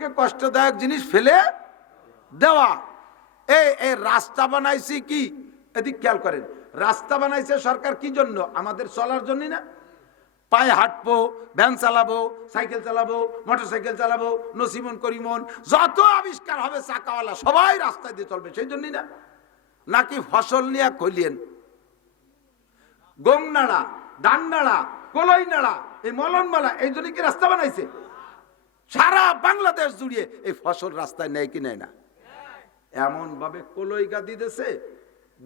কষ্টদায়ক জিনিস ফেলে দেওয়া। এই এই রাস্তা বানাইছি কি? এদিক খেয়াল করেন, রাস্তা বানাইছে সরকার কি জন্য? আমাদের চলার জন্য না? পায়ে হাঁটবো, ভ্যান চালাবো, সাইকেল চালাবো মোটর সাইকেল চালাবো, নসিমন, করিমন, যত আবিষ্কার হবে চাকাওয়ালা সবাই রাস্তায় দিয়ে চলবে, সেই জন্যই না? নাকি ফসল নিয়ে কইলেন? গম নাড়া ধান নাড়া কলই নাড়া এই মলন মালা এই জন্য কি রাস্তা বানাইছে? সারা বাংলাদেশ জুড়িয়ে এই ফসল রাস্তায় নেয় কি নেয় না? এমন ভাবে কলই গাদি দেছে,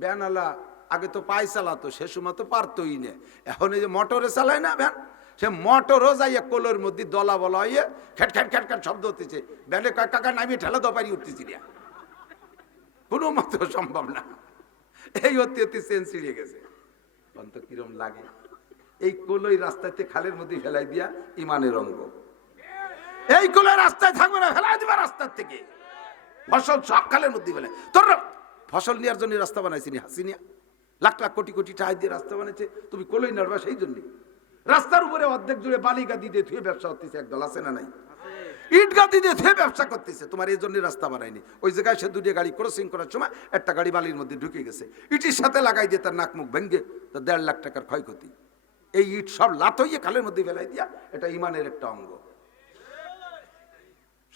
ব্যানালা আগে তো পায়ে চালাতো, সে সময় তো পারতই না। এখন এই যে মোটরে চালায় না ভ্যান, সে মোটরও যাইয়া কোলোর মধ্যে দলা বলা হইয়ে খ্যাট খ্যাট খ্যাট খ্যাট শব্দ হতেছে ব্যানে কয়, কাকা, নামিয়ে ঠেলা দো পারি উঠতেছি না। কোনো মতো সম্ভব না। এই অতি অতি সেন্স ছিঁড়িয়ে গেছে। অন্ত কিরম লাগে। এই কোলই রাস্তাতে খালের মধ্যে ফেলাই দিয়া ইমানের অঙ্গ। এই কোলই রাস্তায় থাকবে না, ফেলাই দিবা রাস্তার থেকে। ফসল সব খালের মধ্যে ফেলে। তোর ফসল নেওয়ার জন্য রাস্তা বানাইছি নি হাসিনিয়া। লাখ লাখ কোটি কোটি টাকা দিয়ে রাস্তা বানাইছে। তুমি কোলই নাড়বা সেই জন্যই রাস্তার উপরে অর্ধেক জুড়ে বালি গাদি দিয়ে ধুয়ে ব্যবসা হতেছে একদল, আছে না নাই? ইট গাদি দিয়ে ধুয়ে ব্যবসা করতেছে। তোমার এই জন্য রাস্তা বানায়নি। ওই জায়গায় সে দুটো গাড়ি ক্রসিং করার সময় একটা গাড়ি বালির মধ্যে ঢুকে গেছে। ইটির সাথে লাগাই দিয়ে তার নাক মুখ ভেঙ্গে তার দেড় লাখ টাকার ক্ষয়ক্ষতি। এই ইট সব লাত হইয়ে খালের মধ্যে ফেলাই দিয়া এটা ইমানের একটা অঙ্গ।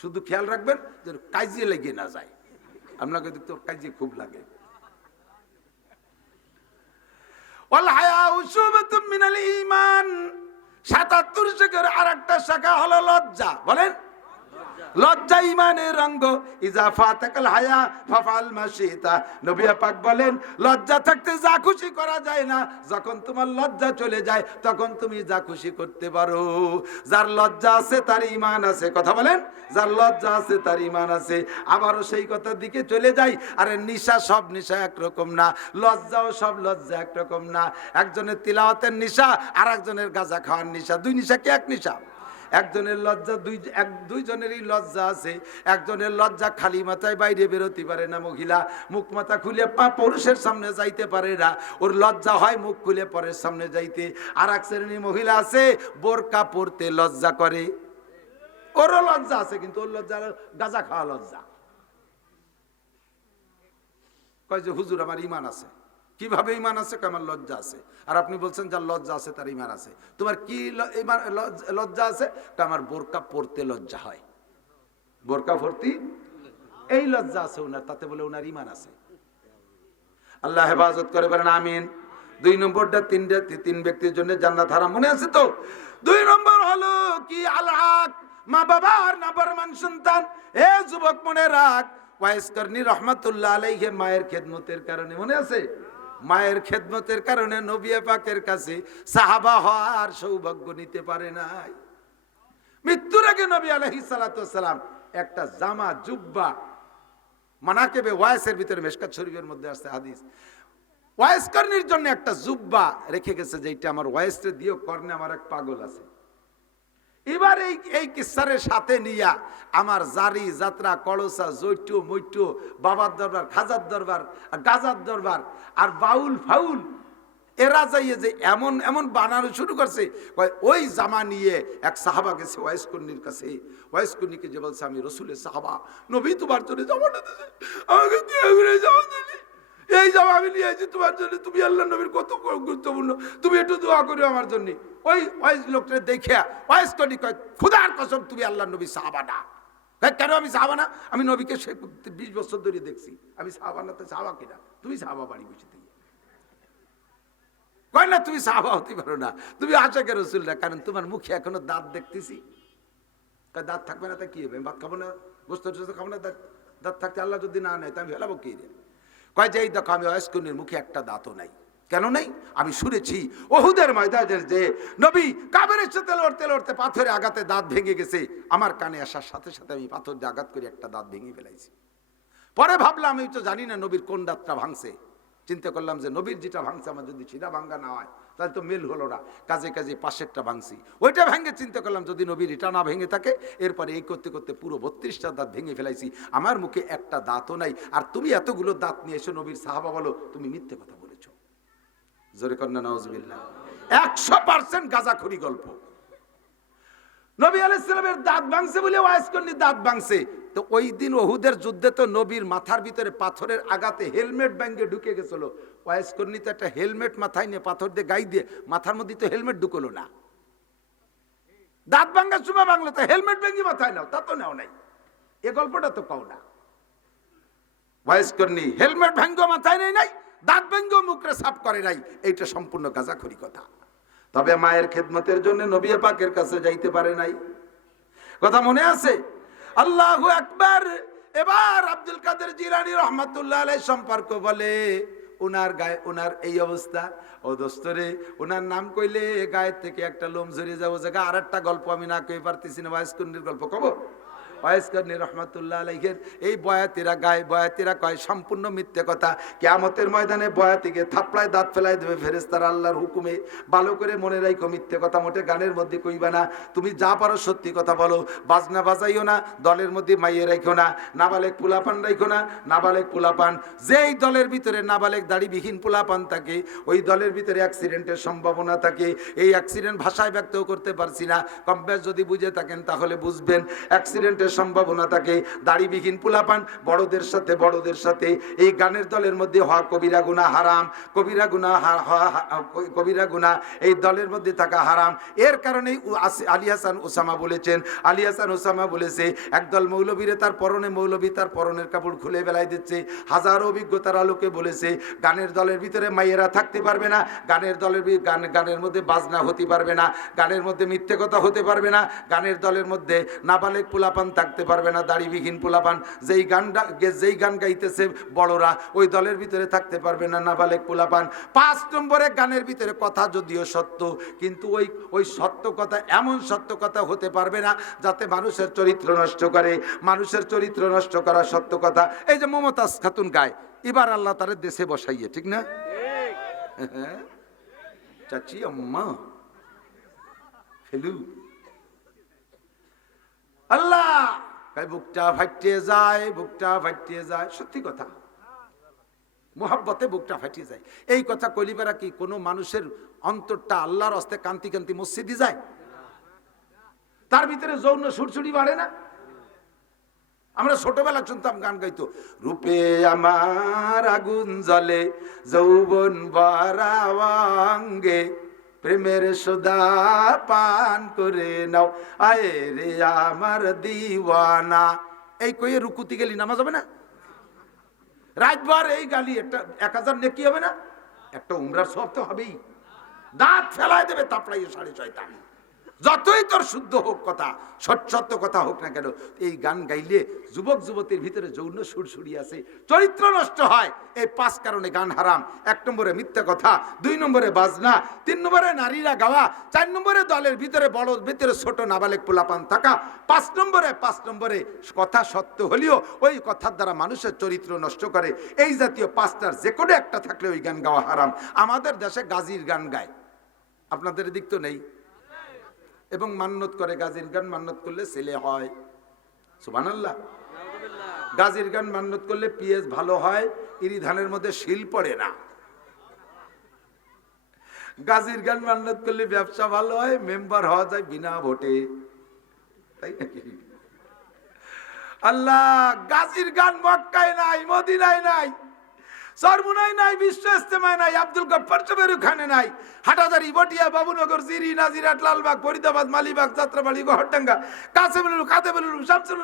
শুধু খেয়াল রাখবেন যে কাজে লেগে না যায়। আপনাকে দেখতে কাজে খুব লাগে। সাতাত্তর শেখের আর একটা ঈমান। 77 শাখার আরেকটা শাখা হলো লজ্জা। বলেন। লজ্জা ইমানের রঙ্গ। ইজা ফাতাকাল হায়া ফাফাল মাশিতা। নবী পাক বলেন, লজ্জা থাকতে যা খুশি করা যায় না। যখন তোমার লজ্জা চলে যায়, তখন তুমি যা খুশি করতে পারো। যার লজ্জা আছে, তার ইমান আছে। কথা বলেন, যার লজ্জা আছে, তার ইমান আছে। আবারও সেই কথার দিকে চলে যাই। আরে নিশা সব নিশা একরকম না। লজ্জাও সব লজ্জা একরকম না। একজনের তিলাওয়াতের নিশা আর একজনের গাঁজা খাওয়ার নিশা। দুই নিশা কি এক নিশা? একজনের লজ্জা, দুই, এক, দুইজনেরই লজ্জা আছে। একজনের লজ্জা খালি মাথায় বাইরে বেরোতে পারে না মহিলা। মুখ মাথা খুলে পা পুরুষের সামনে যাইতে পারে না। ওর লজ্জা হয় মুখ খুলে পরের সামনে যাইতে। আর এক শ্রেণির মহিলা আছে, বোরকা পরতে লজ্জা করে। ওরও লজ্জা আছে, কিন্তু ওর লজ্জা, গাঁজা খাওয়া লজ্জা। কয় যে, হুজুর, আমার ইমান আছে। কীভাবে ইমান আছে? আমার লজ্জা আছে। আর আপনি বলছেন, যার লজ্জা আছে, তার ইমান আছে। তোমার কি লজ্জা আছে? আমার বোরকা পড়তে লজ্জা হয়। বোরকা ভর্তি এই লজ্জা আছে ওনার তাতে বলে ওনার ইমান আছে। আল্লাহ হেফাজত করে বলেন, আমিন। দুই নম্বরটা, তিনটা তিন ব্যক্তির জন্য জান্নাত হারাম। মনে আছে তো? দুই নম্বর হলো কি? আল্লাহ মা বাবা বাবার নাফরমান সন্তান। এ যুবক মনে রাখ। ওয়াইস করনি রহমাতুল্লাহ আলাইহে মায়ের খেদমতের কারণে, মনে আছে? মায়ের খেদমতের কারণে নবিয়া পাকের কাছে সাহাবা হওয়ার সৌভাগ্য নিতে পারে নাই। মৃত্যুর আগে নবী আলহি সালাম একটা জামা, জুব্বা, মানাকেবে ওয়াইসের ভিতরে মেশকাত শরীফের মধ্যে আসছে হাদিস। ওয়াইস কর্নির জন্য একটা জুব্বা রেখে গেছে যেটা আমার ওয়াইসটা দিয়েও কর্ণে আমার এক পাগল আছে। এবার এই এই কিসারের সাথে নিয়া আমার জারি, যাত্রা, কলসা, জৈটু, মৈটু, বাবার দরবার, খাজার দরবার, গাজার দরবার আর বাউল ফাউল, এরা যাইয়ে যে এমন এমন বানানো শুরু করছে ওই জামা নিয়ে এক সাহাবা গেছে ওয়াইসকর্ণীর কাছে। ওয়াইসকর্ণীকে যে বলছে, আমি রসুলের সাহাবা, নবী তোমার জন্য আমাকে জামা দিলি এই জামা আমি নিয়ে আসছি তোমার জন্য। তুমি আল্লাহ নবীর কত গুরুত্বপূর্ণ। তুমি একটু দোয়া করো আমার জন্য। ওই ওই লোকটা দেখে ওয়াইস করি খুদার কসম, তুমি আল্লাহ নবী সাহাবা না কেন আমি সাহাবা না আমি নবীকে সে বিশ বছর ধরে দেখছি। আমি সাহাবা না তো সাহাবা কিনা? তুমি সাহাবা বাড়ি বসে থেকে কয়, না, তুমি সাহাবা হতে পারো না। তুমি আশাকে রসুল না। কারণ তোমার মুখে এখনও দাঁত দেখতেছি। দাঁত থাকবে না তা কি হবে? ভাত খাব না? গোস্ত খাব না? দাঁত দাঁত থাকতে আল্লাহ যদি না নেয়, তা আমি ফেলাবো কি রে? কয় যে, এই দেখো, আমি অয়স্কুনের মুখে একটা দাঁতও নাই। কেন নাই? আমি শুনেছি ওহুদের ময়দানের যে নবী কাবের সাথে লড়তে লড়তে পাথরে আঘাতে দাঁত ভেঙে গেছে। আমার কানে আসার সাথে সাথে আমি পাথর দিয়ে আঘাত করে একটা দাঁত ভেঙে ফেলাইছি। পরে ভাবলাম, আমি তো জানি না নবীর কোন দাঁতটা ভাঙছে। চিন্তা করলাম যে নবীর যেটা ভাঙছে, আমার যদি সিধা ভাঙ্গা না হয়, তাহলে তো মেল হলো না। কাজে কাজে পাশেরটা ভাঙছি। ওইটা ভেঙে চিন্তা করলাম, যদি নবীর এটা না ভেঙে থাকে, এরপরে এই করতে করতে পুরো বত্রিশটা দাঁত ভেঙে ফেলাইছি। আমার মুখে একটা দাঁতও নাই। আর তুমি এতগুলো দাঁত নিয়ে এসো নবীর সাহাবা বলো, তুমি মিথ্যে কথা বলেছ। জোরে কন্যা নওয়াজবিল্লাহ একশো পার্সেন্ট গাঁজাখুরি গল্প। নবী আলাইসালামের দাঁত ভাঙছে বলে ওয়াইস করনি, দাঁত ভাঙছে। তো ওই দিন ওহুদের যুদ্ধে তো নবীর মাথার ভিতরে পাথরের আগাতে হেলমেট ব্যাঙ্গে ঢুকে গেছিল। ওয়াইস করনি তো একটা হেলমেট মাথায় নিয়ে পাথর দিয়ে গাই দিয়ে, মাথার মধ্যে তো হেলমেট ঢুকলো না। দাঁত ভাঙ্গার সময় বাংলা তো হেলমেট ভেঙে মাথায় নাও, তা তো নেও নাই। এ গল্পটা তো পাও না। ভয়েস করনি, হেলমেট ভাঙ্গ মাথায় নেই নাই, দাঁত ভাঙ্গ মুখরে সাফ করে নাই, এইটা সম্পূর্ণ গাজাখড়ি কথা। তবে মায়ের খেদমতের জন্য নবী পাকের কাছে যাইতে পারে নাই। কথা মনে আছে? আল্লাহ একবার এবার আব্দুল কাদের জিরানি রহমাতুল্লাহ আলাই সম্পর্ক বলে ওনার গায়ে ওনার এই অবস্থা। ও দোস্তরে ওনার নাম কইলে গায়ের থেকে একটা লোম ঝরিয়ে যাব। জায়গা আর একটা গল্প আমি না কই পারতেছি না বয়স্কন্ডির গল্প কব ওয়াইসকর্ণী রহমাতুল্লাহ আলাইহের, এই বয়াতিরা গায়ে, বয়াতিরা কয়, সম্পূর্ণ মিথ্যে কথা। কেয়ামতের ময়দানে বয়াতিকে থাপড়ায় দাঁত ফেলাই দেবে ফেরেস্তার আল্লাহর হুকুমে। ভালো করে মনে রাখো মিথ্যে কথা মোটে গানের মধ্যে কইবা না। তুমি যা পারো সত্যি কথা বলো। বাজনা বাজাইও না, দলের মধ্যে মাইয়ে রাখো না। নাবালেক পোলাপান রাখো না, নাবালেক পোলাপান। যেই দলের ভিতরে নাবালেক দাড়িবিহীন পোলাপান থাকে, ওই দলের ভিতরে অ্যাক্সিডেন্টের সম্ভাবনা থাকে। এই অ্যাক্সিডেন্ট ভাষায় ব্যক্তও করতে পারছি না। কম বেশ যদি বুঝে থাকেন, তাহলে বুঝবেন। অ্যাক্সিডেন্টের সম্ভাবনা থাকে দাড়িবিহীন পোলাপান, বড়দের সাথে বড়দের সাথে। এই গানের দলের মধ্যে হওয়া কবিরা গুনা হারাম, কবিরা হওয়া কবিরা গুনা এই দলের মধ্যে থাকা হারাম। এর কারণেই আলী হাসান ওসামা বলেছেন। আলী হাসান ওসামা বলেছে, একদল মৌলবীরে তার পরনে মৌলবী তার পরনের কাপড় খুলে বেলায় দিচ্ছে। হাজারো অভিজ্ঞতার আলোকে বলেছে, গানের দলের ভিতরে মাইয়েরা থাকতে পারবে না, গানের দলের গান, গানের মধ্যে বাজনা হতে পারবে না, গানের মধ্যে মিথ্যে কথা হতে পারবে না, গানের দলের মধ্যে নাবালেক পোলাপান থাকতে পারবে না দাড়িবিহীন পোলাপান। যেই গানটা যেই গান গাইতেছে বড়রা ওই দলের ভিতরে থাকতে পারবে না নাবালেক পোলাপান। পাঁচ নম্বরে গানের ভিতরে কথা যদিও সত্য কিন্তু ওই ওই সত্য কথা এমন সত্য কথা হতে পারবে না যাতে মানুষের চরিত্র নষ্ট করে। মানুষের চরিত্র নষ্ট করা সত্য কথা। এই যে মমতাজ খাতুন গায় এবার আল্লাহ তার দেশে বসাইয়ে ঠিক না? হ্যাঁ? চাচি আম্মা। ফেলু। আল্লাহ! বুকটা ফাটিয়ে যায়, বুকটা ফাটিয়ে যায়। সত্যি কথা। মোহাব্বতে বুকটা ফাটিয়ে যায়। এই কথা কলিবেরা কি, কোনো মানুষের অন্তরটা আল্লাহর হস্তে কান্তি কান্তি মসজিদি যায়? তার ভিতরে যৌন সুরসুরি বাড়ে না? আমরা ছোটবেলা শুনতাম গান গাইতো, রূপে আমার আগুন জ্বলে, যৌবন বারাওয়াঙ্গে প্রেমের সুদা পান করে নাও। আয় রে আমার দিওয়ানা। এই কইয়ে রুকুতি গেলি, নামাজ হবে না? রাতবার এই গালি, একটা এক হাজার নেকি হবে না? একটা উমরার সব তো হবেই। দাঁত ফেলায় দেবে, তাপড়াইয়ে সাড়ে ছয়টা। যতই তোর শুদ্ধ হোক কথা সত্য কথা হোক না কেন, এই গান গাইলে যুবক যুবতীর ভিতরে যৌন সুরসুরি আছে, চরিত্র নষ্ট হয়, এই পাঁচ কারণে গান হারাম। এক নম্বরে মিথ্যা কথা, দুই নম্বরে বাজনা, তিন নম্বরে নারীরা গাওয়া, চার নম্বরে দলের ভিতরে বড়, ভিতরে ছোট নাবালেক পোলাপান থাকা, পাঁচ নম্বরে পাঁচ নম্বরে কথা সত্য হলেও ওই কথার দ্বারা মানুষের চরিত্র নষ্ট করে। এই জাতীয় পাঁচটার যে কোনো একটা থাকলে ওই গান গাওয়া হারাম। আমাদের দেশে গাজীর গান গায়। আপনাদের দিক তো নেই। এবং মান্যত করে গাজীর গান মান্যত করলে ছেলে হয়। সুবান আল্লাহ গাজীর গান মান্যত করলে পিএস ভালো হয় ইরি ধানের মধ্যে শিল পড়ে না। গাজীর গান মান্যত করলে ব্যবসা ভালো হয় মেম্বার হওয়া যায় বিনা ভোটে। তাই নাকি? আল্লাহ গাজীর গান মক্কায় নাই মদিনায় নাই। সরমুনাই নাই বিশ্ব ইস্তেমায় নাই, আব্দুল গফ্ফার চবের ওখানে নাই। হাটাদারি, বটিয়া, বাবুনগর, জিরি, নাজিরাট, লালবাগ, ফরিদাবাদ, মালিবাগ যাত্রাবাড়ি কাসেমুল শামসুল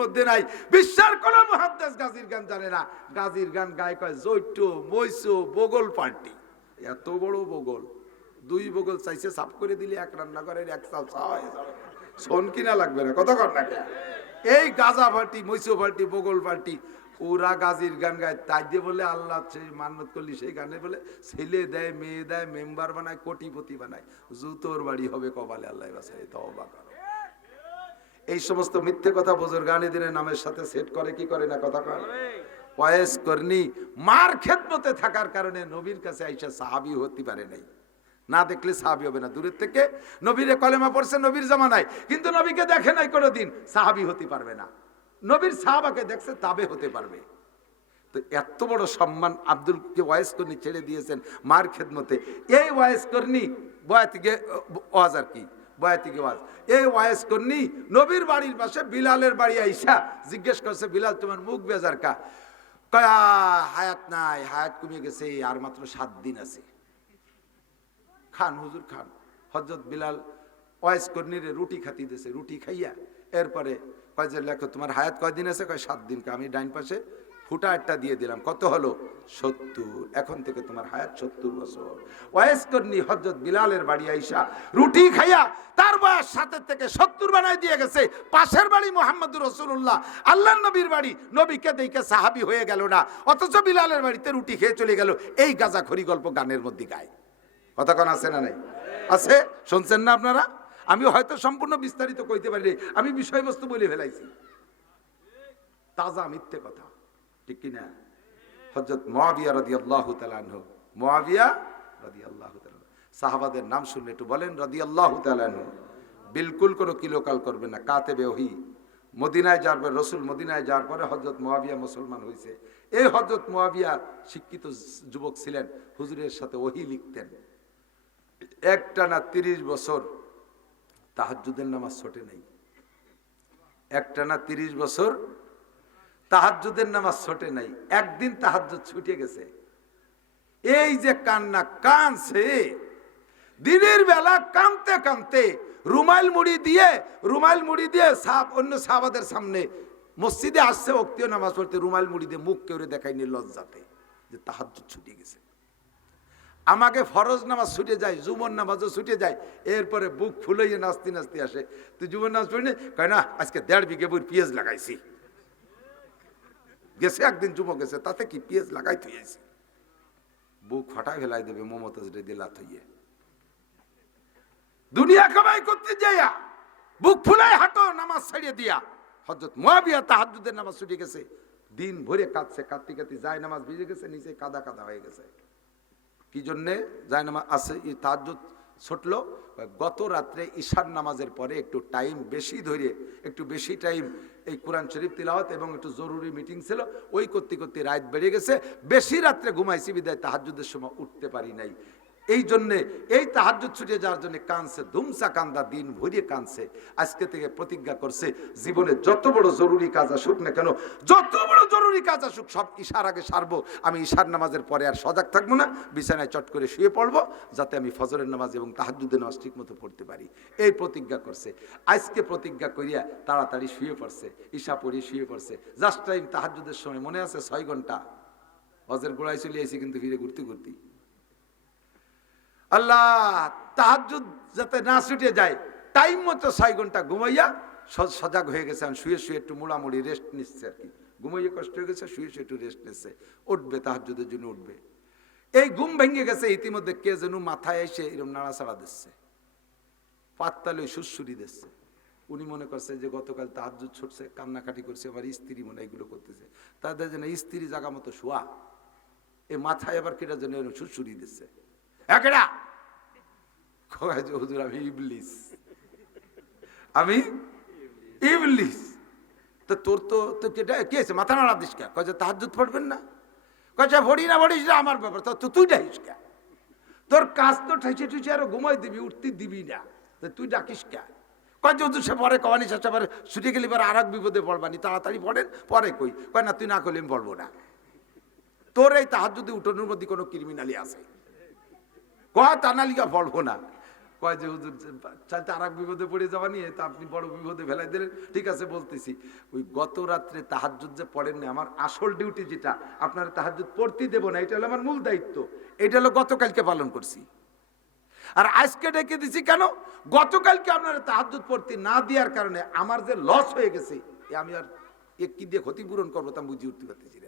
মধ্যে নাই। বিশ্বের গান জানে না। গান গায় কয় বগল এত বড় বগল। দুই বগল চাইছে, সাফ করে দিলে এক রান্নাঘরের এক হয়ে শোন কিনা লাগবে না কত কর না এই গাজা পার্টি মৈসো পার্টি বগল পার্টি ওরা গাজীর গান গায়, তাই দিয়ে বলে আল্লাহ সেই মান্নত করলি, সেই গানে বলে ছেলে দেয়, মেয়ে দেয়, মেম্বার বানায়, কোটিপতি বানায়। জুতোর বাড়ি হবে কপালে, আল্লাহ বাসায় তওবা করো। এই সমস্ত মিথ্যে কথা বোঝর গানে দিনের নামের সাথে সেট করে, কি করে না কথা কয়? পয়েস করনি মার খেদমতে থাকার কারণে নবীর কাছে আইসা সাহাবি হতে পারে নাই। না দেখলে সাহাবি হবে না। দূরের থেকে নবীরে কলেমা পড়ছে নবীর জামানায়, কিন্তু নবীকে দেখে নাই কোনোদিন সাহাবি হতে পারবে না। নবীর সাহাবাকে দেখছে, তাবে হতে পারবে। তো এত বড় সম্মান আব্দুলকে ওয়াইস কর্নি ছেড়ে দিয়েছেন মার খেদমতে। এই ওয়াইস কর্নি বয়াতিকে ওয়াজ আর কি বয়াতিকে ওয়াজ। এই ওয়াইস করনি নবীর বাড়ির পাশে বিলালের বাড়ি আইসা জিজ্ঞেস করছে, বিলাল, তোমার মুখ বেজার কা? কয়া হায়াত নাই, হায়াত কমে গেছে, আর মাত্র সাত দিন আছে। খান, হুজুর খান হজরত বিলাল ওয়াইস কর্নিরে রুটি খাতি দিয়েছে, রুটি খাইয়া, এরপরে কয় যে লেখো, তোমার হায়াত কয়দিন আছে? কয়, সাত দিনকে। আমি ডাইন পাশে ফুটা একটা দিয়ে দিলাম। কত হলো? সত্তর। এখন থেকে তোমার হায়াত সত্তর বছর। ওয়াইস কর্নি হজরত বিলালের বাড়ি আইসা, রুটি খাইয়া তার বয়স সাতের থেকে সত্তর বানায় দিয়ে গেছে। পাশের বাড়ি মোহাম্মদুর রসুল্লাহ আল্লাহ নবীর বাড়ি। নবীকে দেখে সাহাবি হয়ে গেল না। অথচ বিলালের বাড়িতে রুটি খেয়ে চলে গেল। এই গাজাখড়ি গল্প গানের মধ্যে গায়। কতক্ষণ আছে না নাই? আছে? শুনছেন না আপনারা? আমি হয়তো সম্পূর্ণ বিস্তারিত কইতে পারি। আমি বিষয়বস্তু বলে ফেলাইছি। তাজা মিথ্যে কথা। ঠিক কি না হজরত মোয়াবিয়া রদি আল্লাহ তালানহ মোয়াবিয়া রদি আল্লাহ সাহাবাদের নাম শুনলে একটু বলেন রদি আল্লাহ বিলকুল কোনো কিলোকাল করবে না কাতে বেহি মদিনায় যাওয়ার পরে, রসুল মদিনায় যাওয়ার পরে হজরত মোয়াবিয়া মুসলমান হয়েছে এই হজরত মোয়াবিয়া শিক্ষিত যুবক ছিলেন, হুজুরের সাথে ওহি লিখতেন। একটা না তিরিশ বছর তাহাজ্জুদের নামাজ ছোটে নেই। একটা না তিরিশ বছর তাহাজ্জুদের নামাজ ছোটে নাই। একদিন তাহাজ্জুদ ছুটে গেছে। এই যে কান্না কানছে দিনের বেলা কানতে কানতে রুমাইল মুড়ি দিয়ে, রুমাইল মুড়ি দিয়ে সাপ, অন্য সাহাবাদের সামনে মসজিদে আসছে অক্তীয় নামাজ পড়তে, রুমাইল মুড়ি দিয়ে মুখ কেউ দেখায়নি লজ্জাতে যে তাহাজ্জুদ ছুটে গেছে। আমাকে ফরজ নামাজ ছুটে যায় জুমন নামাজও ছুটে যায়, এরপরে বুক ফুলাইয়ে নাচতে নাচতে আসে। তুই জুমন নামাজ পড়ি কয় না, আজকে দেড় বিঘে বই পেঁয়াজ লাগাইছি। গেছে একদিন যুবক গেছে, তাতে কি পেঁয়াজ লাগাই থইয়েছি বুক ফাটা ফেলাই দেবে মমতাজ রে দিলা থইয়ে দুনিয়া কামাই করতে যাইয়া, বুক ফুলাই হাঁটো, নামাজ ছাড়িয়ে দিয়া। হজরত মোয়াবিয়া তাহাজ্জুদের নামাজ ছুটে গেছে। দিন ভরে কাঁদছে, কাঁদতে কাঁদতে যায়, নামাজ ভিজে গেছে নিচে কাদা কাদা হয়ে গেছে। কি জন্যে? যায় নামাজ আছে তাহাজ্জুদ ছুটলো। গত রাত্রে ঈশার নামাজের পরে একটু টাইম বেশি ধরে একটু বেশি টাইম এই কোরআন শরীফ তিলাওয়াত এবং একটু জরুরি মিটিং ছিল, ওই করতে করতে রাত বেড়ে গেছে। বেশি রাত্রে ঘুমাইছি, বিদায় তাহাজ্জুদের সময় উঠতে পারি নাই। এই জন্যে, এই তাহাজ্জুদ ছুটে যাওয়ার জন্য কানছে ধুমসা কান্দা, দিন ভরিয়ে কানছে আজকে থেকে প্রতিজ্ঞা করছে, জীবনে যত বড় জরুরি কাজ আসুক না কেন, যত বড় জরুরি কাজ আসুক, সব ঈশার আগে সারবো। আমি ঈশার নামাজের পরে আর সজাগ থাকব না, বিছানায় চট করে শুয়ে পড়ব, যাতে আমি ফজরের নামাজ এবং তাহাজ্জুদের নামাজ ঠিক মতো পড়তে পারি। এই প্রতিজ্ঞা করছে। আজকে প্রতিজ্ঞা করিয়া তাড়াতাড়ি শুয়ে পড়ছে, ঈশা পড়ি শুয়ে পড়ছে। জাস্ট টাইম তাহাজ্জুদের সময়, মনে আছে ছয় ঘণ্টা? হজের গোড়ায় চলে আসি কিন্তু ফিরে ঘুরতে ঘুরতে। আল্লাহ, তাহাজ্জুদ যাতে না ছুটে যায়, টাইম মতো ছয় ঘণ্টা ঘুমাইয়া সজাগ হয়ে গেছে। আমি শুয়ে শুয়ে একটু মোড়ামুড়ি রেস্ট নিচ্ছে আর কি। ঘুমাইয়ে কষ্ট হয়ে গেছে, শুয়ে শুয়ে একটু রেস্ট নিচ্ছে। উঠবে, তাহাজ্জুদের জন্য উঠবে। এই ঘুম ভেঙে গেছে, ইতিমধ্যে কে যেন মাথায় এসে এরকম নাড়াচাড়া দিচ্ছে। পাত্তালে সুসুরি দিচ্ছে। উনি মনে করছে যে গতকাল তাহাজ্জুদ ছুটছে, কান্নাকাটি করছে আমার স্ত্রী মনে এগুলো করতেছে। তাদের যেন স্ত্রী জায়গা মতো শোয়া, এ মাথায় আবার কেটা যেন এরকম সুসুরি দিচ্ছে। কয় হুজুর, আমি ইবলিস। আমি ইবলিস। তো তোর তো তো কেটা কে আছে মাথা নাড়া দিস কে? কয় যে, তাহাজ্জুদ পড়বেন না। কয় যে ভরি না ভরিস না, আমার ব্যাপার। তো তুই ডাকিস কে? তোর কাজ তো ঠেসে ঠেসে আরও ঘুমাই দিবি, উঠতে দিবি না। তো তুই ডাকিস কে? কয় যে সে পরে কবানি শেষে পরে ছুটে গেলি পরে আর এক বিপদে পড়বানি তাড়াতাড়ি পড়েন, পরে কই। কয় না, তুই না করলে আমি পড়ব না। তোর এই তাহার যদি উঠোনের মধ্যে কোনো ক্রিমিনালি আছে? কয় তা না লিখা পড়ব না কয় যে, হুজুর চাইতে আর এক বিপদে পড়ে যাওয়া নিয়ে তা আপনি বড় বিপদে ফেলাই দিলেন। ঠিক আছে, বলতেছি, ওই গত রাত্রে তাহাজ্জুদ যে পড়েন না আমার আসল ডিউটি যেটা, আপনার তাহাজ্জুদ পড়তে দেবো না, এটা হলো আমার মূল দায়িত্ব। এটা হলো গতকালকে পালন করছি। আর আজকে ডেকে দিছি কেন? গতকালকে আপনার তাহাজ্জুদ পড়তে না দেওয়ার কারণে আমার যে লস হয়ে গেছে আমি আর এ কি দিয়ে ক্ষতিপূরণ করব তা বুঝে উঠতে পারতেছি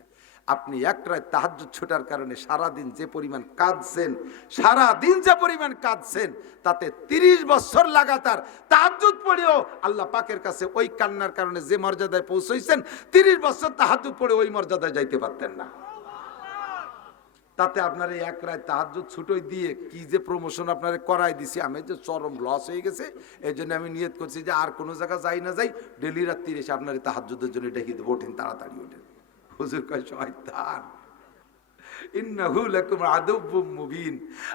আপনি এক রায় তাহাজ্জুদ ছোটার কারণে সারাদিন যে পরিমাণ কাঁদছেন, সারাদিন যে পরিমাণ কাঁদছেন, তাতে তিরিশ বছর লাগাতার তাহাজ্জুদ পড়েও আল্লাহ পাকের কাছে ওই কান্নার কারণে যে মর্যাদায় পৌঁছইছেন, তিরিশ বছর তাহাজ্জুদ পড়ে ওই মর্যাদায় যাইতে পারতেন না। তাতে আপনার এই এক রায় তাহাজ্জুদ ছুটোই দিয়ে কি যে প্রমোশন আপনার করাই দিছি, আমি যে চরম লস হয়ে গেছে এই জন্য আমি নিয়ত করছি যে আর কোনো জায়গা যাই না যাই, ডেলি রাত্রি এসে আপনার এই তাহাজ্জুদের জন্য ডেকে দেবো, ওঠেন, তাড়াতাড়ি ওঠেন। হুজুর কয়, শয়তান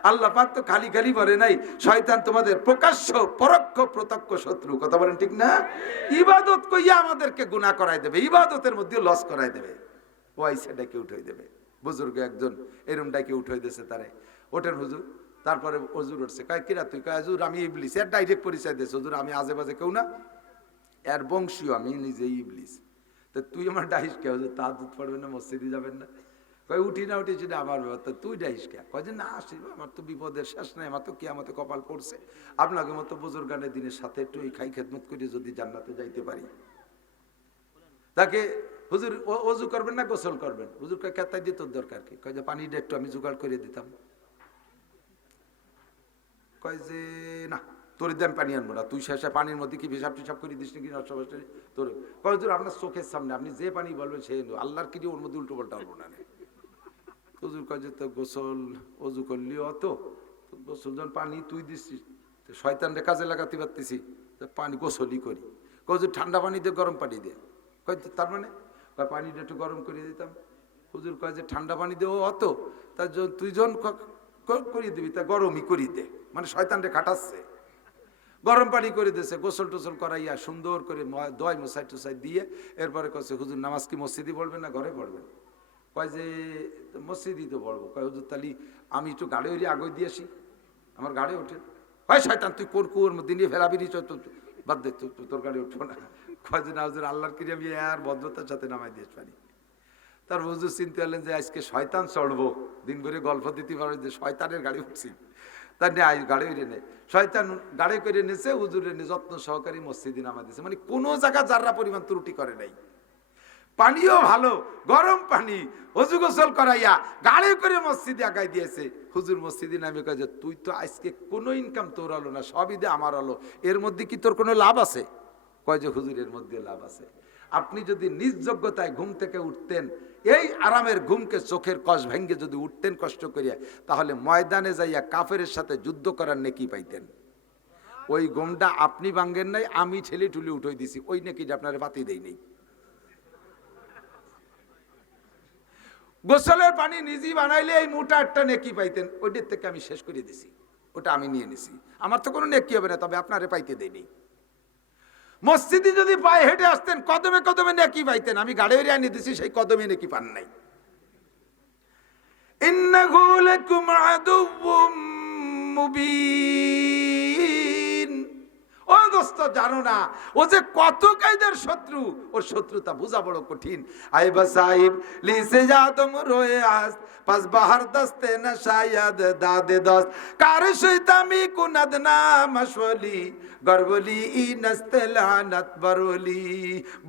আল্লাহ পাক তো খালি খালি বলে নাই, শয়তান তোমাদের প্রকাশ্য, পরোক্ষ, প্রত্যক্ষ শত্রু। কথা বলেন ঠিক না? ইবাদত কইয়া আমাদেরকে গুনাহ করাই দেবে, ইবাদতের মধ্যে লস করাই দেবে। পয়সা ডাকে উঠাই দেবে। বুজুর্গ একজন এরম ডাকে উঠাই দিয়েছে তারে। ওঠেন হুজুর, তারপরে হজুর উঠছে, কয়, কিরা তুই? কয়, হুজুর, আমি ইবলিস। এর ডাইরেক্ট পরিচয় দিয়েছে, হুজুর, আমি আজে বাজে কেউ না। এর বংশীয়, আমি নিজেই ইবলিস। তো তুই আমার ডাইস কে হুজুর তা দুধ পড়বে না, মসজিদে যাবেন না। কয়, উঠি না, উঠি, সেটা আমার ব্যাপার। তুই ডাইস কে কয় যে, না, আসি আমার তো বিপদের শেষ নাই, আমার তো কি আমাতে কপাল পড়ছে। আপনাকে মতো বুজুর্গানের দিনের সাথে একটু এই খাই খেদমত করে যদি জান্নাতে যাইতে পারি। তাকে হুজুর অজু করবেন না, গোসল করবেন? হুজুর কয়, কেতাই দিয়ে তোর দরকার কি? কয় যে, পানিটা একটু আমি জোগাড় করে দিতাম। কয় যে, না। তোর দেন পানি আনব না। তুই শেষে পানির মধ্যে কি পেশাব টিসাব করে দিস নাকি? নষ্ট তোর। কয় হুজুর আপনার চোখের সামনে, আপনি যে পানি বলবেন নেব। আল্লাহর কি ওর মধ্যে উল্টো পাল্টা হব না রে। হুজুর কয় তো গোসল অজু করলি অত? গোসল যখন পানি তুই দিচ্ছিস শয়তানরে কাজে লাগাতে পারতেছি পানি গোসলই করি। কয় ঠান্ডা পানি দিয়ে গরম পানি দিয়ে কয় তার মানে? পানিটা একটু গরম করে দিতাম। হুজুর কয় যে, ঠান্ডা পানি দেও অত? তার জন্য তুই ক- করিয়ে দিবি, তা গরমই করিয়ে দে। মানে শয়তানরে খাটাচ্ছে। গরম পানি করে দিয়েছে, গোসল টোসল করাইয়া সুন্দর করে দোয়াই মশাই টুসাই দিয়ে এরপরে কছে হুজুর, নামাজ কি মসজিদে পড়বেন না ঘরে পড়বেন? কয় যে মসজিদই তো পড়ব। কয়, হুজুর তালি আমি একটু গাড়ি উড়িয়ে আগে দিয়ে আসি, আমার গাড়ি ওঠে। কয় শয়তান, তুই কোন কুয়োর মধ্যে নিয়ে ফেরাবি চ বাদ দে, তোর গাড়ি উঠবো না। কয় যে, না হুজুর, আল্লাহর কিনে আমি আর ভদ্রতার সাথে নামাই দিয়ে পারি। তার হুজুর চিনতে পারলেন যে, আজকে শয়তান চড়বো। দিন করে গল্প দিতে পারবে যে, শয়তানের গাড়ি উঠছি। তার নিয়ে আজ গাড়ি উড়ে নেই শয়তান গাড়ি করে নিয়েছে হুজুরের নিয়ে যত্ন সহকারী মসজিদে নামা দিয়েছে মানে কোনো জায়গা যাররা পরিমাণ ত্রুটি করে নাই। পানিও ভালো, গরম পানি অজু গোসল করাইয়া গাড়ি করে মসজিদে আগাই দিয়েছে। হুজুর মসজিদে নামে যে, তুই তো আজকে কোনো ইনকাম তোর হলো না, সবই দে আমার হলো। এর মধ্যে কি তোর কোনো লাভ আছে? কয় যে, হুজুরের মধ্যে লাভ আছে। আপনি যদি নিজ যোগ্যতায় ঘুম থেকে উঠতেন এই আরামের ঘুমকে চোখের কষ ভেঙ্গে যদি উঠতেন কষ্ট করিয়া, তাহলে ময়দানে যাইয়া কাফের সাথে যুদ্ধ করার নেকি পাইতেন। ওই ঘুমটা আপনি ভাঙ্গেন নাই, আমি ঠেলে ঠুলে উঠে দিছি, ওই নেকিটা আপনার বাতি দেই নেই। গোসলের পানি নিজেই বানাইলে এই মোটা একটা নেকি পাইতেন, ওইটার থেকে আমি শেষ করে দিছি, ওটা আমি নিয়ে নিছি। আমার তো কোনো নেকি হবে না, তবে আপনারে পাইতে দেয়নি মসজিদে যদি পায়ে হেঁটে আসতেন, কদমে কদমে নেকি পাইতেন আমি গাড়ি বেরিয়ে নিতেছি সেই কদমে নেকি পান নাই। মুবিন। দোস্ত জানো না। ও যে কত কায়দার শত্রু, ওর শত্রুতা বোঝা বড় কঠিন। আইবা সাহিব লিসে যা তুম রোয়ে আস, পাস বাহার দস্তে না শায়দ দাদে দস্ত। কার শৈতামি কুনাদ না মশওয়ালি গর্বলি ই নস্তে লানাত বরলি।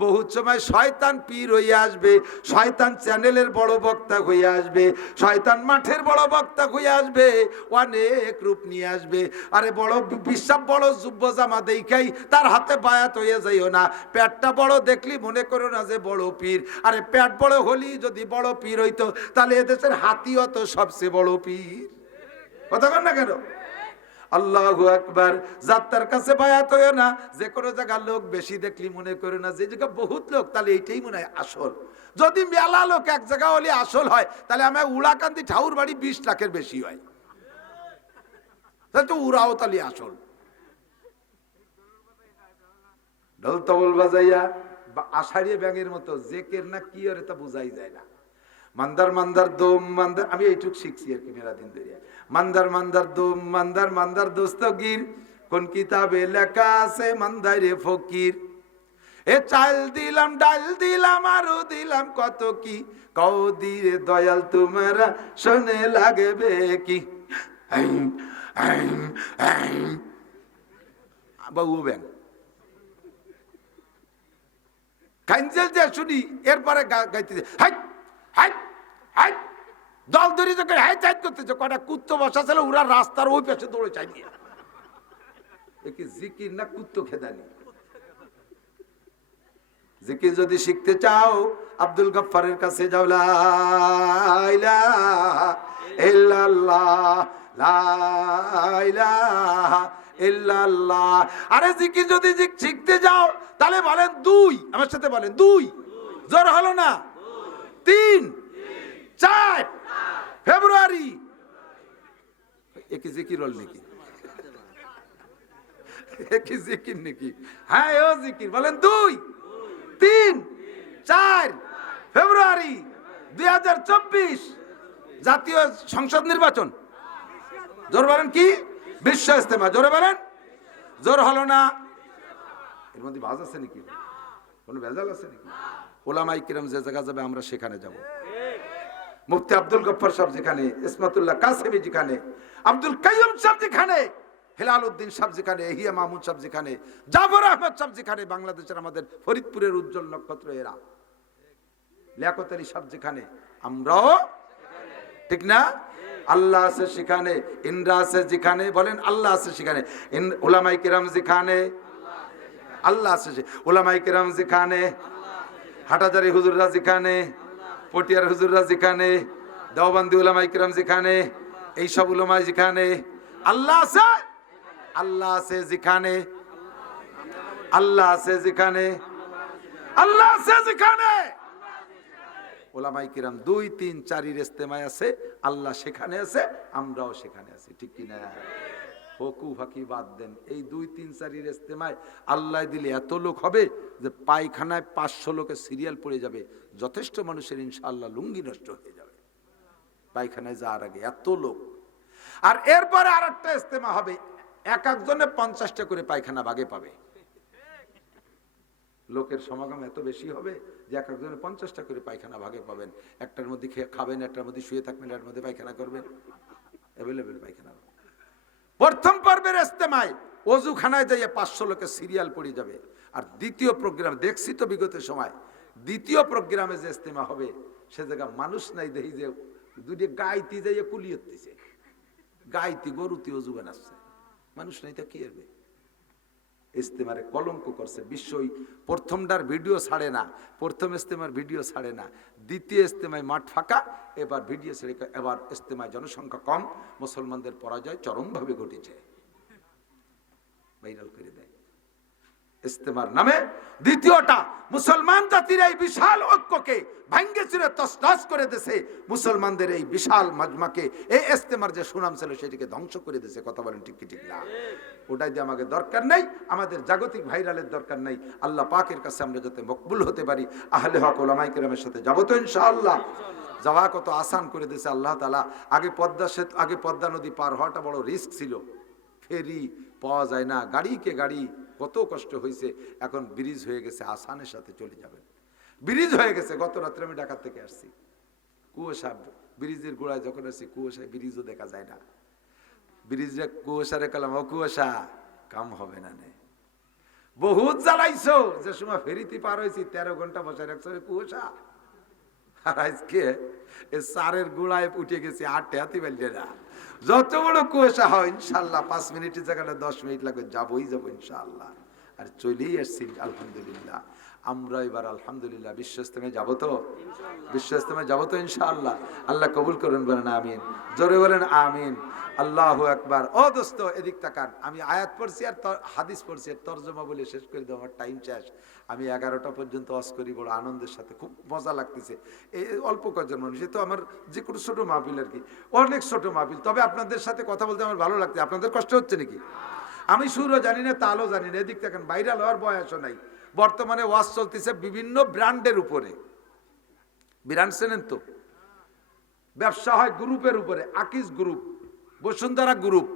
বহুত সময় শয়তান পীর হয়ে আসবে, শয়তান চ্যানেলের বড় বক্তা হয়ে আসবে, শয়তান মাঠের বড় বক্তা হয়ে আসবে, অনেক রূপ নিয়ে আসবে। আরে বড় বিশ্বাস, বড় যুব্য জামা দেখাই তার হাতে বায়াত হয়ে যাইও না। প্যাটটা বড় দেখলি মনে করো না যে বড় পীর। আরে প্যাট বড় হলি যদি বড় পীর হইতো, তাহলে এদেশের হাতিও তো সবচেয়ে বড় পীর। কথা কন না কেন? আল্লাহু আকবার। যাত্রার কাছে বায়াত হইও না, যে কোনো জায়গার লোক বেশি দেখলি মনে করে না, যে জায়গা বহুত লোক, তাহলে এইটাই মনে হয় আসল। যদি মেলা লোক এক জায়গা হলে আসল হয়, তাহলে আমার উড়াকান্দি ঠাউর বাড়ি বিশ লাখের বেশি হয়। তাহলে তো উড়াও তাহলে আসল। ঢোল তবল বাজাইয়া বা ব্যাঙের মতো জেকের না কি আর তা বোঝাই যায় না। মান্দার মান্দার দোম, মান্দার, আমি এইটুক শিখছি আর কি মেলা দিন ধরে মান্দার মান্দার দোম, মান্দার মান্দার দোস্তগির, কোন কিতাবে লেখা আছে মান্দারে ফকির। এ চাল দিলাম ডাল দিলাম, আরও দিলাম, কত কি? কও দিয়ে দয়াল, তোমারা শোনে লাগবে কি। বাবু ব্যাং কাঞ্জেল যে শুনি, এরপরে গাইতেছে হাই হাই হাই দল ধরে যখন হাই চাইত করতেছে কটা কুত্ত বসা ছিল, ওরা রাস্তার ওই পাশে দৌড়ে চাইনিয়ে জিকির না কুত্ত খেদানি? জিকির যদি শিখতে চাও, আব্দুল গফফারের কাছে যাও, লা লা আরে জিকির যদি শিখতে যাও, তাহলে বলেন দুই। আমার সাথে বলেন দুই। জোর হলো না? তিন। চার। ফেব্রুয়ারি। একই জিকির হল নাকি? জিকির নাকি? হ্যাঁ ও জিকির। বলেন দুই। তিন। চার। ফেব্রুয়ারি দুই হাজার চব্বিশ জাতীয় সংসদ নির্বাচন। জোর বলেন কি? বিশ্ব ইস্তেমা জোরে বলেন। জোর হলো না। এর মধ্যে ভাজ আছে নাকি? কোনো ভেজাল আছে নাকি? ওলামাই কিরম যে জায়গা যাবে, আমরা সেখানে যাব। মুফতি আব্দুল গফর সাহেব যেখানে, ইসমাতুল্লাহ কাসেমি যেখানে, আব্দুল কাইয়ুম সাহেব যেখানে হেলাল উদ্দিন সাহেব যেখানে, এহিয়া মাহমুদ সাহেব যেখানে, জাফর আহমদ সাহেব যেখানে, বাংলাদেশের আমাদের ফরিদপুরের উজ্জ্বল নক্ষত্র এরা। লিয়াকত আলী সাহেব যেখানে, আমরাও ঠিক না? আল্লাহ আছে সেখানে, ইন্দ্রা আছে যেখানে, বলেন আল্লাহ আছে সেখানে। ওলামাই কিরাম যেখানে? আল্লাহ আছে ওলামাই কিরাম যেখানে? হাটাজারি হুজুররা যেখানে? পটিয়ার হুজুররা যেখানে? দেওবান্দি উলামাই কিরাম যেখানে? এইসব উলামাই যেখানে? আল্লাহ আছে? আল্লাহ আছে যেখানে? আল্লাহ আছে যেখানে? আল্লাহ আছে যেখানে? ওলামাই কিরাম দুই, তিন, চারির ইস্তেমায় আছে, আল্লাহ সেখানে আছে, আমরাও সেখানে আছি, ঠিক কিনা হকু ফাঁকি বাদ দেন। এই দুই, তিন, চারির ইস্তেমায় আল্লাহ দিলে এত লোক হবে যে পায়খানায় পাঁচশো লোকের সিরিয়াল পড়ে যাবে, যথেষ্ট মানুষের ইনশাআল্লাহ লুঙ্গি নষ্ট হয়ে যাবে। পায়খানায় যাওয়ার আগে এত লোক। আর এরপরে আর একটা ইস্তেমা হবে, এক একজনে পঞ্চাশটা করে পায়খানা ভাগে পাবে। লোকের সমাগম এত বেশি হবে যে এক একজনে পঞ্চাশটা করে পায়খানা ভাগে পাবেন। একটার মধ্যে খেয়ে খাবেন, একটার মধ্যে শুয়ে থাকবেন, একটার মধ্যে পায়খানা করবেন। অ্যাভেলেবেল পায়খানা। প্রথম পর্বের ইস্তেমায় অজুখানায় যাইয়ে পাঁচশো লোকের সিরিয়াল পড়ে যাবে। আর দ্বিতীয় প্রোগ্রাম দেখছি তো বিগত সময়, দ্বিতীয় প্রোগ্রামে যে ইস্তেমা হবে, সে জায়গা মানুষ নাই দেখি যে দুটি গাইতি যাইয়ে কুলিয়েছে গাইতি গরুতি অজু বানাচ্ছে। মানুষ নাই তা কি হবে ইস্তেমারে কলঙ্ক করছে বিশ্বই। প্রথমটার ভিডিও ছাড়ে না, প্রথম ইস্তেমার ভিডিও ছাড়ে না। দ্বিতীয় ইস্তেমায় মাঠ ফাঁকা, এবার ভিডিও ছেড়ে এবার ইস্তেমায় জনসংখ্যা কম, মুসলমানদের পরাজয় চরমভাবে ঘটেছে। ভাইরাল করে দেয়। ইস্তেমার নামে। দ্বিতীয়টা, মুসলমান জাতির এই বিশাল ঐক্যকে ভাঙ্গে চুরে তসনস করে দেশে মুসলমানদের এই বিশাল মাজমাকে এই ইস্তেমার যে সুনাম ছিল সেটিকে ধ্বংস করে দেশে কথা বলেন ঠিক কি ঠিক না? ওটাই দিয়ে আমাকে দরকার নেই, আমাদের জাগতিক ভাইরালের দরকার নেই। আল্লাহ পাকের কাছে আমরা যাতে মকবুল হতে পারি। আহলে হক ওলামাই কেরামের সাথে যাব তো ইনশাআল্লাহ। যাওয়া কত আসান করে দিয়েছে আল্লাহ তালা আগে পদ্মা সেতু, আগে পদ্মা নদী পার হওয়াটা বড় রিস্ক ছিল। ফেরি, পাওয়া যায় না। গাড়িকে গাড়ি? কত কষ্ট হয়েছে এখন ব্রিজ হয়ে গেছে, আসানের সাথে চলে যাবেন। ব্রিজ হয়ে গেছে, গত রাত্রে আমি ঢাকা থেকে আসছি। কুয়াশা ব্রিজের গোড়ায় যখন আসছি, কুয়াশায় ব্রিজও দেখা যায় না। ব্রিজে কুয়াশা রেখালাম ও কুয়াশা, কাম হবে না নে। বহুত জ্বালাইছো, যে সময় ফেরিতে পার হয়েছি, তেরো ঘণ্টা বসে রাখছো কুয়াশা। আর আজকে এ সারের গোড়ায় উঠে গেছি আটে হাতি বেলটে না। যত বড় কুয়াশা হয় ইনশাল্লাহ পাঁচ মিনিটের জায়গাটা দশ মিনিট লাগবে, যাবোই যাব ইনশাল্লাহ আর চলেই আসছি, আলহামদুলিল্লাহ। আমরা এবার আলহামদুলিল্লাহ বিশ্ব ইস্তেমে যাব তো? বিশ্ব ইস্তেমে যাব তো ইনশাআল্লাহ? আল্লাহ কবুল করুন বলেন আমিন। জোরে বলেন আমিন। আল্লাহ একবার ও দোস্ত এদিক তাকান। আমি আয়াত পড়ছি আর হাদিস পড়ছি আর তর্জমা বলে শেষ করে দেবো। আমার টাইম শেষ। আমি এগারোটা পর্যন্ত অস করি বড় আনন্দের সাথে। খুব মজা লাগতেছে। এই অল্প কজন মানুষ। তো আমার যে কোনো ছোটো মাহফিল আর কি। অনেক ছোট মাহফিল। তবে আপনাদের সাথে কথা বলতে আমার ভালো লাগছে। আপনাদের কষ্ট হচ্ছে নাকি? আমি সুরও জানি না তালও জানি না। এদিক দেখেন ভাইরাল হওয়ার বয়সও নাই। বর্তমানে ওয়াজ চলতেছে বিভিন্ন ব্র্যান্ডের উপরে। ব্র্যান্ড চেনেন তো? ব্যবসা হয় গ্রুপের উপরে, আকিস গ্রুপ, বসুন্ধরা গ্রুপ।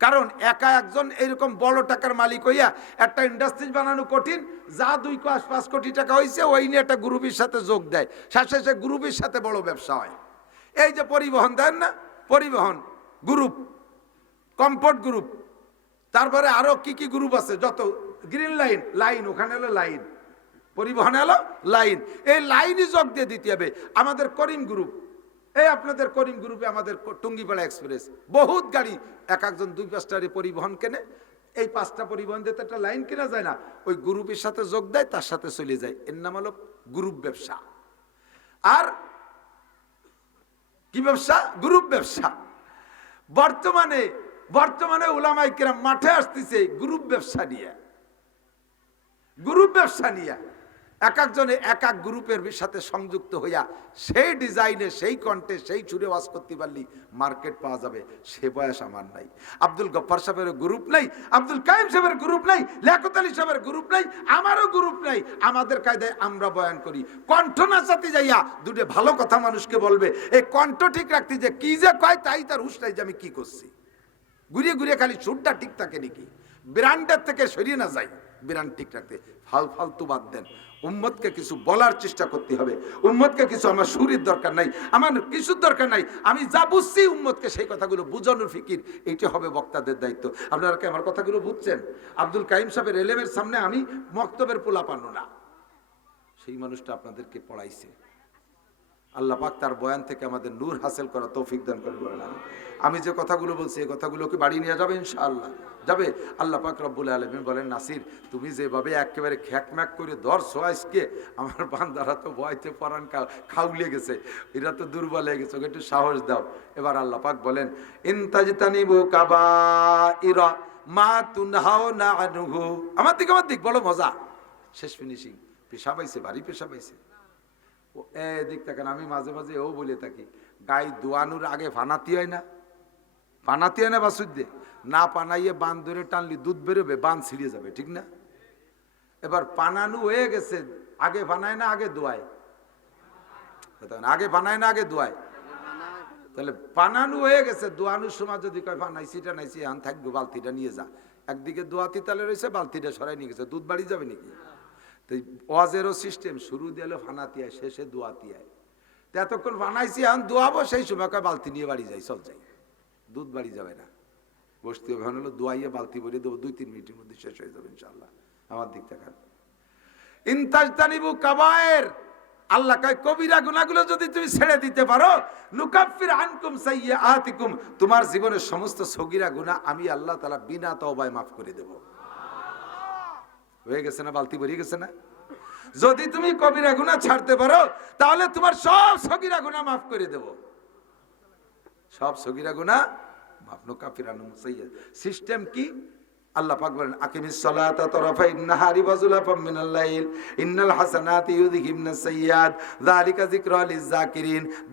কারণ একা একজন এরকম বড় টাকার মালিক হইয়া একটা ইন্ডাস্ট্রিজ বানানো কঠিন, যা দুই পাঁচ পাঁচ কোটি টাকা হয়েছে ওই নিয়ে একটা গ্রুপের সাথে যোগ দেয়। শেষে গ্রুপের সাথে বড় ব্যবসা হয়। এই যে পরিবহন, দেন না? পরিবহন, গ্রুপ, কমফোর্ট গ্রুপ। তারপরে আরও কি কি গ্রুপ আছে? যত গ্রিন লাইন লাইন ওখানে হলো লাইন পরিবহন এলো লাইন এই লাইনই যোগ দিয়ে দিতে হবে। আমাদের করিম গ্রুপ এই আপনাদের করিম গ্রুপে আমাদের টুঙ্গিপাড়া এক্সপ্রেস বহুত গাড়ি, এক একজন দুই পাঁচটা পরিবহন কেনে। এই পাঁচটা পরিবহন দিতে একটা লাইন কেনা যায় না। ওই গ্রুপের সাথে যোগ দেয়, তার সাথে চলে যায়। এর নাম হলো গ্রুপ ব্যবসা। আর কি ব্যবসা? গ্রুপ ব্যবসা। বর্তমানে বর্তমানে ওলামাই কিরাম মাঠে আসতেছে গ্রুপ ব্যবসা নিয়ে। গ্রুপ ব্যবসা নিয়ে, এক একজনে এক এক গ্রুপের সাথে সংযুক্ত হইয়া সেই ডিজাইনে, সেই কণ্ঠে, সেই ছুড়ে ওয়াজ করতে পারলি মার্কেট পাওয়া যাবে। সে বয়স আমার নাই। আব্দুল গফ্ফার সাহেবের গ্রুপ নাই, আব্দুল কাইম সাহেবের গ্রুপ নাই লিয়াকত আলী সাহেবের গ্রুপ নাই, আমারও গ্রুপ নাই। আমাদের কায়দায় আমরা বয়ান করি। কণ্ঠ নাচাতে যাইয়া দুটো ভালো কথা মানুষকে বলবে এই কণ্ঠ ঠিক রাখতে যে কি যে কয় তাই তার হুশ নাই যে আমি কি করছি? ঘুরিয়ে ঘুরিয়ে খালি সুরটা ঠিক থাকে নাকি? ব্র্যান্ডের থেকে সরিয়ে না যায় ব্রান্ড ঠিক রাখতে। ফাল ফালতু বাদ দেন। উম্মতকে কিছু বলার চেষ্টা করতে হবে। উম্মতকে কিছু আমার সুরের দরকার নাই, আমার কিছুর দরকার নাই। আমি যা বুঝছি উম্মতকে সেই কথাগুলো বুঝানোর ফিকির এইটা হবে বক্তাদের দায়িত্ব। আপনারা কি আমার কথাগুলো বুঝছেন? আব্দুল কাইম সাহেবের এলেমের সামনে আমি মক্তবের পোলা পানো না। সেই মানুষটা আপনাদেরকে পড়াইছে। আল্লাহ পাক তার বয়ান থেকে আমাদের নূর হাসিল করা তৌফিক দান করে বলেন। আমি যে কথাগুলো বলছি, এই কথাগুলোকে বাড়ি নিয়ে যাবে ইনশাআল্লাহ। যাবে? আল্লাহ পাক রব্বুল আলমিন বলেন, নাসির, তুমি যেভাবে একেবারে খ্যাকম্যাক করে ধর সোয়াইসকে আমার বান্দারা তো ভয়তে পরান খা- খাউলে গেছে। এরা তো দুর্বল হয়ে গেছে, ওকে একটু সাহস দাও। এবার আল্লাহ পাক বলেন ইনতাজতানিবু কাবা ইরা মা তুনহাও না আনুহু। আমার দিক আমার দিক, বলো মজা। শেষ ফিনিশিং পেশা পাইছে ভারী পেশা পাইছে। এদিক থাকেন, আমি মাঝে মাঝে ও বলে থাকি, গাই দোয়ানোর আগে ফানাতি হয় না? পানাতি হয় না বাসুদ্দে? না পানাইয়ে বান ধরে টানলি, দুধ বেরোবে, বান ছিঁড়ে যাবে, ঠিক না? এবার পানানু হয়ে গেছে, আগে বানায় না, আগে দোয়ায়? আগে বানায় না, আগে দোয়ায়? তাহলে পানানু হয়ে গেছে, দোয়ানোর সময় যদি কয় বানাইছি এটা, নাইছি এখন থাকব বালতিটা নিয়ে যা। একদিকে দোয়াতি তালে রয়েছে বালতিটা সরাই নিয়ে গেছে, দুধ বাড়ি যাবে নাকি? তো সিস্টেম, শুরু দিল ফানাতিয়ায় শেষে দোয়াতিয়ায় তো এতক্ষণ বানাইছি এখন দোয়াবো, সেই সময় বালতি নিয়ে বাড়ি যাই, চল যাই। দুধ বাড়ি যাবে না। বসতে হবে হলো দোয়াইয়ে বালতি ভরে দেবো, দুই, তিন মিনিটের মধ্যে শেষ হয়ে যাবে ইনশাল্লাহ আমার দিক থেকে ইনতাজতানিবু কাবায়ের, আল্লাহ কয়, কবিরা গুনাহগুলো যদি তুমি ছেড়ে দিতে পারো, নুকাফির আনকুম সাইয়্যাতিকুম, তোমার জীবনের সমস্ত সগীরা গুনাহ আমি আল্লাহ তাআলা বিনা তওবায় মাফ করে দেব। হয়ে গেছে না, বালতি ভরে গেছে না? যদি তুমি কবিরা গুনাহ ছাড়তে পারো, তাহলে তোমার সব সগীরা গুনাহ মাফ করে দেব। সব সগীরা গুনাহ মাফ। নুকাফির আনকুম সাইয়্যাত সিস্টেম কি?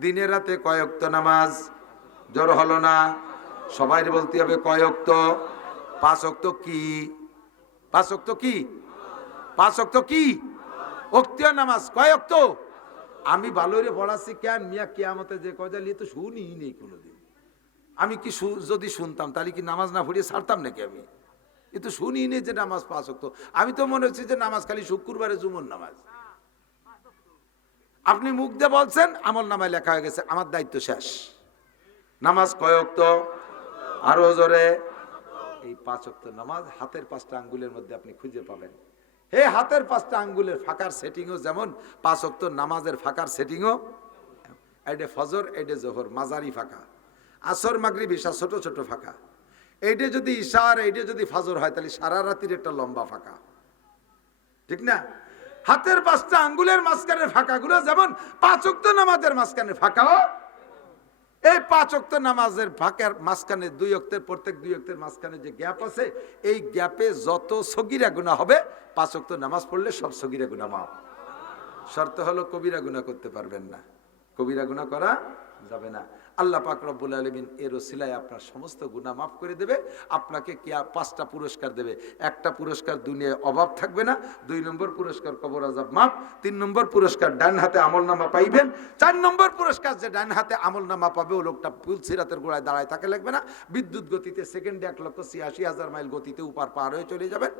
দিনে রাতে নামাজ? জোর হলো না? সবাই বলতে হবে কয়েকত পাঁচ ওয়াক্ত কি? পাঁচ ওয়াক্ত কি? পাঁচ ওয়াক্ত কি? ওক্তীয় নামাজ। কয়েকত আমি ভালোরে পড়াচ্ছি কেন মিয়া কিয়ামতে যে কয় লিয়ে তো শুনি নেই কোনোদিন। আমি কি যদি শুনতাম, তাহলে কি নামাজ না পড়িয়ে ছাড়তাম নাকি আমি? এ তো শুনি নেই যে নামাজ পাঁচ হতো আমি তো মনে হচ্ছে যে নামাজ খালি শুক্রবারে জুমন নামাজ। আপনি মুখ দিয়ে বলছেন, আমল নামায় লেখা হয়ে গেছে, আমার দায়িত্ব শেষ। নামাজ কয়ক্ত আরও জোরে। এই পাঁচ অক্ত নামাজ, হাতের পাঁচটা আঙ্গুলের মধ্যে আপনি খুঁজে পাবেন। হে হাতের পাঁচটা আঙ্গুলের ফাঁকার সেটিংও যেমন, পাঁচ অক্ত নামাজের ফাঁকার সেটিংও এইটা ফজর এইটা জোহর, মাঝারি ফাঁকা। আসর, মাগরিব ঈশা ছোট ছোট ফাঁকা। এইটা যদি ঈশা আর এইটা যদি ফাজর হয়, তাহলে সারা রাতির একটা লম্বা ফাঁকা। ঠিক না? হাতের পাঁচটা আঙ্গুলের মাঝখানের ফাঁকাগুলো যেমন, পাঁচ অক্ত নামাজের মাঝখানে ফাঁকাও এই পাঁচ অক্ত নামাজের ফাঁকার মাঝখানে দুই অক্তের প্রত্যেক দুই অক্তের মাঝখানে যে গ্যাপ আছে, এই গ্যাপে যত সগিরা গুণা হবে, পাঁচ অক্ত নামাজ পড়লে সব সগিরা গুণা মাপ শর্ত হলো কবিরা গুণা করতে পারবেন না। কবিরা গুণা করা যাবে না। আল্লাহ পাক রব্বুল আলমিন এর ওসিলায় আপনার সমস্ত গুণা মাফ করে দেবে, আপনাকে কে পাঁচটা পুরস্কার দেবে। একটা পুরস্কার দুনিয়ায় অভাব থাকবে না, দুই নম্বর পুরস্কার কবর আজাব মাফ তিন নম্বর পুরস্কার ডান হাতে আমল নামা পাইবেন, চার নম্বর পুরস্কার যে ডান হাতে আমল নামা পাবে, ও লোকটা ফুল সিরাতের গোড়ায় দাঁড়ায় থাকে লাগবে না, বিদ্যুৎ গতিতে সেকেন্ডে এক লক্ষ ছিয়াশি হাজার মাইল গতিতে উপার পার হয়ে চলে যাবেন।